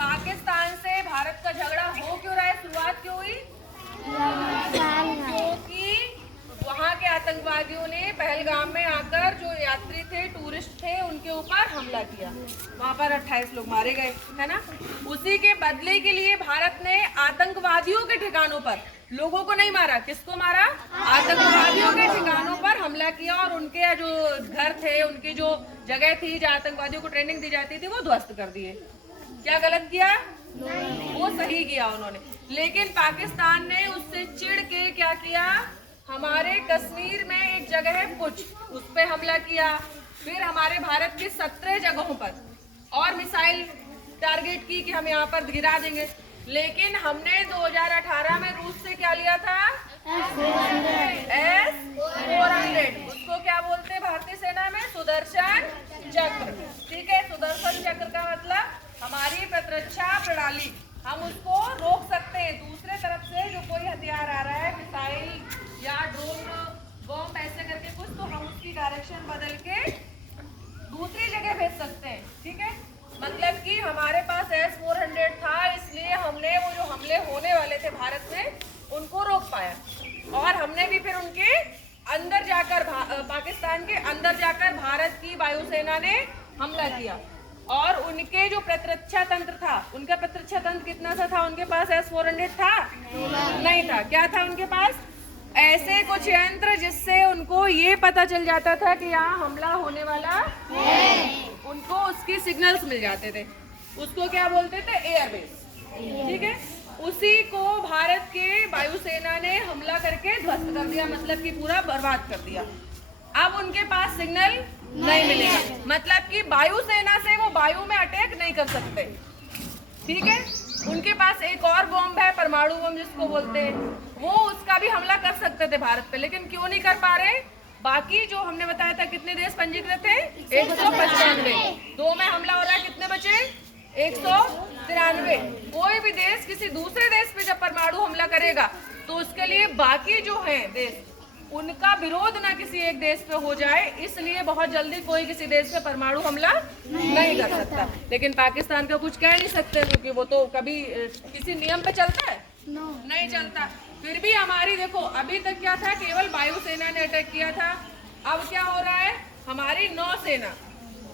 पाकिस्तान से भारत का झगड़ा हो क्यों रहा है, शुरुआत क्यों हुई? क्योंकि वहाँ के आतंकवादियों ने पहलगाम में आकर जो यात्री थे, टूरिस्ट थे, उनके ऊपर हमला किया। वहाँ पर 28 लोग मारे गए, है ना। उसी के बदले के लिए भारत ने आतंकवादियों के ठिकानों पर, लोगों को नहीं मारा, किसको मारा? आतंकवादियों के ठिकानों पर हमला किया और उनके जो घर थे, उनकी जो जगह थी जहाँ आतंकवादियों को ट्रेनिंग दी जाती थी, वो ध्वस्त कर दिए। क्या गलत किया? वो सही किया उन्होंने। लेकिन पाकिस्तान ने उससे चिढ़ के क्या किया, हमारे कश्मीर में एक जगह है पुंछ, उस पे हमला किया। फिर हमारे भारत की 17 जगहों पर और मिसाइल टारगेट की कि हम यहाँ पर गिरा देंगे। लेकिन हमने 2018 में रूस से क्या लिया था? S-400। उसको क्या बोलते हैं भारतीय सेना में? सुदर्शन चक्र। ठीक है, सुदर्शन चक्र का मतलब हमारी प्रतिरक्षा प्रणाली, हम उसको रोक सकते हैं। दूसरे तरफ से जो कोई हथियार आ रहा है, मिसाइल या ड्रोन बॉम्ब ऐसे करके कुछ, तो हम उसकी डायरेक्शन बदल के दूसरी जगह भेज सकते हैं। ठीक है, मतलब कि हमारे पास S-400 था, इसलिए हमने वो जो हमले होने वाले थे भारत में, उनको रोक पाया। और हमने भी फिर उनके अंदर जाकर, पाकिस्तान के अंदर जाकर भारत की वायुसेना ने हमला किया। और उनके जो प्रतिरक्षा तंत्र था, उनका प्रतिरक्षा तंत्र कितना सा था? उनके पास S-400 था? नहीं था। क्या था उनके पास? ऐसे कुछ यंत्र जिससे उनको ये पता चल जाता था कि यहाँ हमला होने वाला है। उनको उसकी सिग्नल्स मिल जाते थे, उसको क्या बोलते थे? एयरबेस। ठीक है, उसी को भारत के वायुसेना ने हमला करके ध्वस्त कर दिया, मतलब कि पूरा बर्बाद कर दिया। अब उनके पास सिग्नल नहीं मिलेगा, मतलब कि वायुसेना से वो वायु में अटैक नहीं कर सकते। ठीक है, उनके पास एक और बॉम्ब है, परमाणु बॉम्ब जिसको बोलते हैं, वो उसका भी हमला कर सकते थे भारत पे, लेकिन क्यों नहीं कर पा रहे? बाकी जो हमने बताया था कितने देश पंजीकृत थे? 195। 2 में हमला हो रहा है, कितने बचे? 193। कोई भी देश किसी दूसरे देश पे जब परमाणु हमला करेगा तो उसके लिए बाकी जो है देश, उनका विरोध ना किसी एक देश पे हो जाए, इसलिए बहुत जल्दी कोई किसी देश पे परमाणु हमला नहीं कर सकता। लेकिन पाकिस्तान का कुछ कह नहीं सकते, क्योंकि वो तो कभी किसी नियम पे चलता है? नहीं चलता। फिर भी हमारी देखो, अभी तक क्या था? केवल वायुसेना ने अटैक किया था। अब क्या हो रहा है? हमारी नौसेना,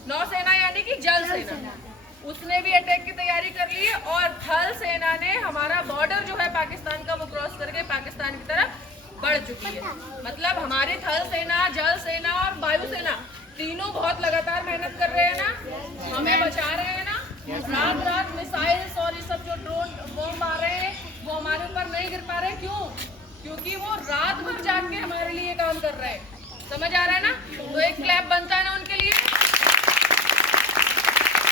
नौसेना यानी कि जल सेना, उसने भी अटैक की तैयारी कर ली है। और थल सेना ने हमारा बॉर्डर जो है पाकिस्तान का, वो क्रॉस करके पाकिस्तान की तरफ बढ़ चुकी है। मतलब हमारी थल सेना, जल सेना और वायुसेना तीनों बहुत लगातार मेहनत कर रहे हैं ना, हमें बचा रहे हैं ना। रात रात मिसाइल्स और ये सब जो ड्रोन बॉम्ब आ रहे हैं, वो हमारे ऊपर नहीं गिर पा रहे। क्यों? क्योंकि वो रात भर जाग के हमारे लिए काम कर रहे हैं। समझ आ रहा है ना? तो एक